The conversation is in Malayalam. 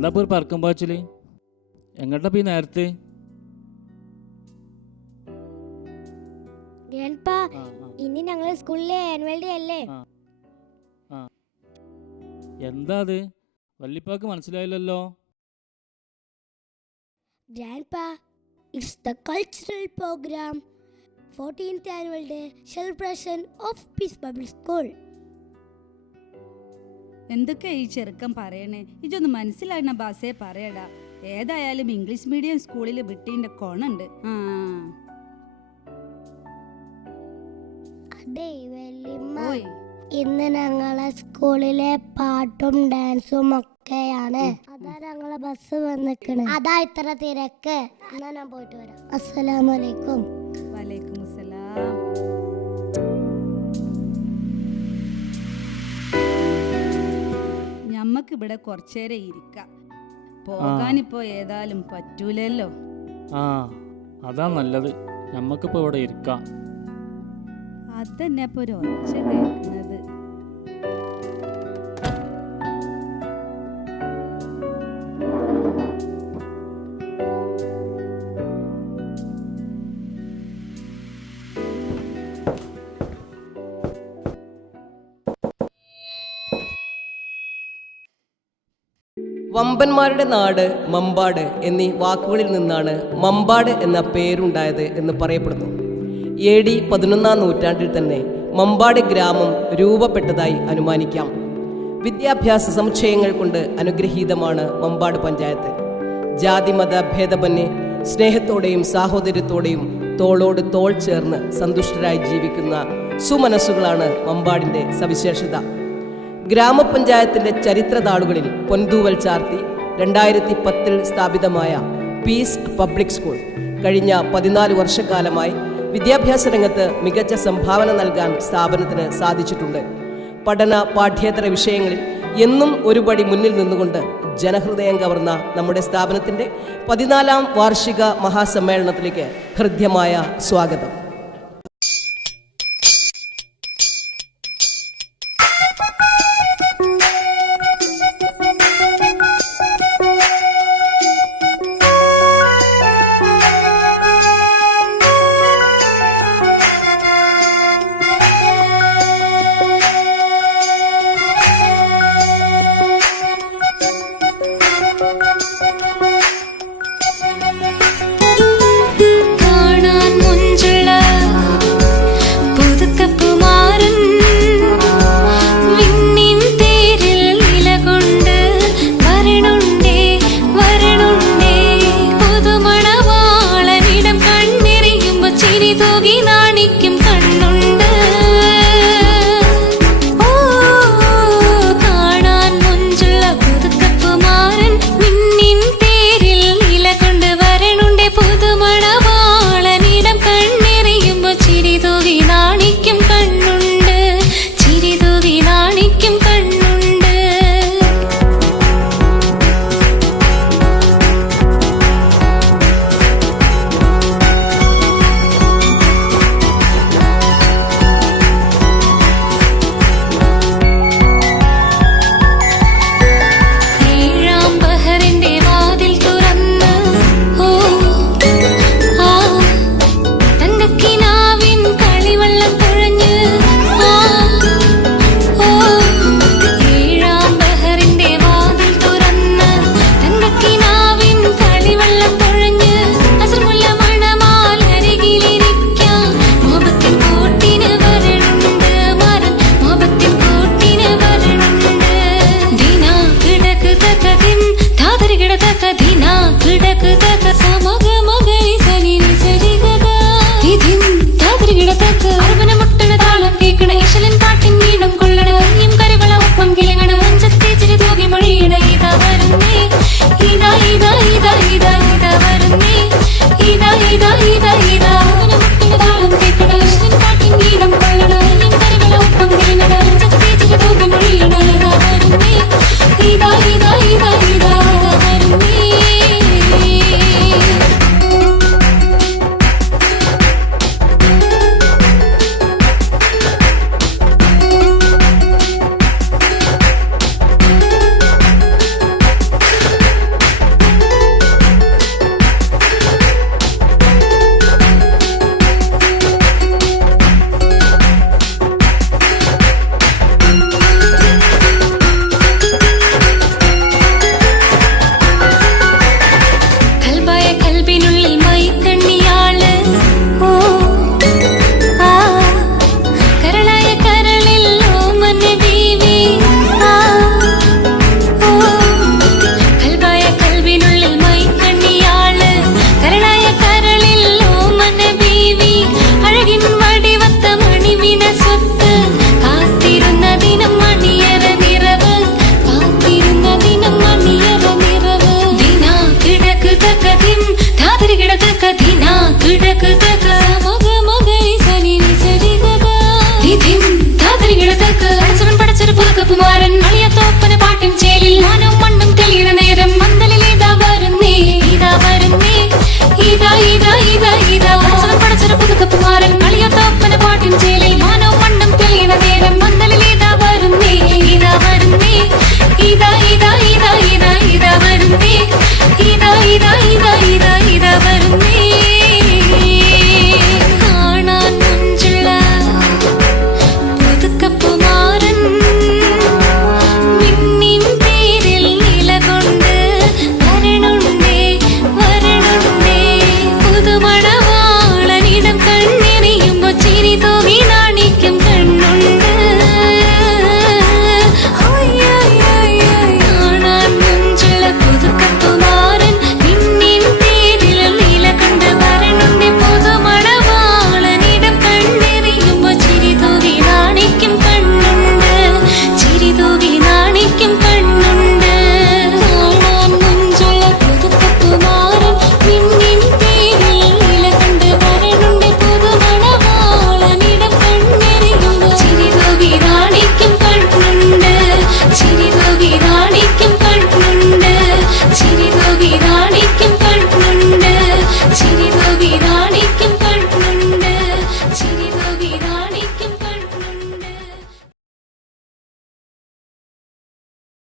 എന്താ ഇപ്പോൾ ഒരു പറക്കം പാച്ചില്? എങ്ങോട്ടാ ഈ നേരത്തെ? ഇനി ഞങ്ങളെ സ്കൂളിലെ ആനുവൽ ഡേ അല്ലേ? എന്താ അത്? വല്ലിപ്പാക്ക് മനസ്സിലായില്ലല്ലോ. Grandpa, it's the cultural program. 14th annual day celebration of Peace Bible School. എന്തൊക്കെ ഈ ചെറുക്കം പറയണേ? ഇതൊന്ന് മനസ്സിലായിരുന്ന ബാസേ പറയടാ. ഏതായാലും ഇംഗ്ലീഷ് മീഡിയം സ്കൂളിൽ വിട്ടീൻ്റെ കോണുണ്ട്. അതെ വല്യമ്മ, ഇന്ന് ഞങ്ങളെ സ്കൂളിലെ പാട്ടും ഡാൻസും ഒക്കെയാണ്. അതാ ഞങ്ങളെ ബസ് വന്നിക്കണ്. അതാ ഇത്ര തിരക്ക്. എന്നാ ഞാൻ പോയിട്ട് വരാം. അസ്സലാമലൈക്കും. വലൈക്കും അസ്സലാം. ഞമ്മക്ക് ഇവിടെ കുറച്ചേരം ഇരിക്കാം. പോകാനിപ്പോ ഏതായാലും പറ്റൂലല്ലോ. അതാ നല്ലത്. ഞമ്മക്കിപ്പോ ഇവിടെ ഇരിക്കാം. അതന്നെ ഇപ്പൊ ഒരു ഒച്ച കേൾക്കുന്നത്. വമ്പന്മാരുടെ നാട് മമ്പാട് എന്നീ വാക്കുകളിൽ നിന്നാണ് മമ്പാട് എന്ന പേരുണ്ടായത് എന്ന് പറയപ്പെടുന്നു. AD 11-ാം നൂറ്റാണ്ടിൽ തന്നെ മമ്പാട് ഗ്രാമം രൂപപ്പെട്ടതായി അനുമാനിക്കാം. വിദ്യാഭ്യാസ സമുച്ചയങ്ങൾ കൊണ്ട് അനുഗ്രഹീതമാണ് മമ്പാട് പഞ്ചായത്ത്. ജാതിമത ഭേദമന്യേ സ്നേഹത്തോടെയും സാഹോദര്യത്തോടെയും തോളോട് തോൾ ചേർന്ന് സന്തുഷ്ടരായി ജീവിക്കുന്ന സുമനസ്സുകളാണ് മമ്പാടിൻ്റെ സവിശേഷത. ഗ്രാമപഞ്ചായത്തിൻ്റെ ചരിത്രതാളുകളിൽ പൊൻതൂവൽ ചാർത്തി 2010 സ്ഥാപിതമായ പീസ് പബ്ലിക് സ്കൂൾ കഴിഞ്ഞ 14 വർഷക്കാലമായി വിദ്യാഭ്യാസ രംഗത്ത് മികച്ച സംഭാവന നൽകാൻ സ്ഥാപനത്തിന് സാധിച്ചിട്ടുണ്ട്. പഠന പാഠ്യേതര വിഷയങ്ങളിൽ എന്നും ഒരുപടി മുന്നിൽ നിന്നുകൊണ്ട് ജനഹൃദയം കവർന്ന നമ്മുടെ സ്ഥാപനത്തിൻ്റെ 14-ാം വാർഷിക മഹാസമ്മേളനത്തിലേക്ക് ഹൃദ്യമായ സ്വാഗതം. ദിന കിടക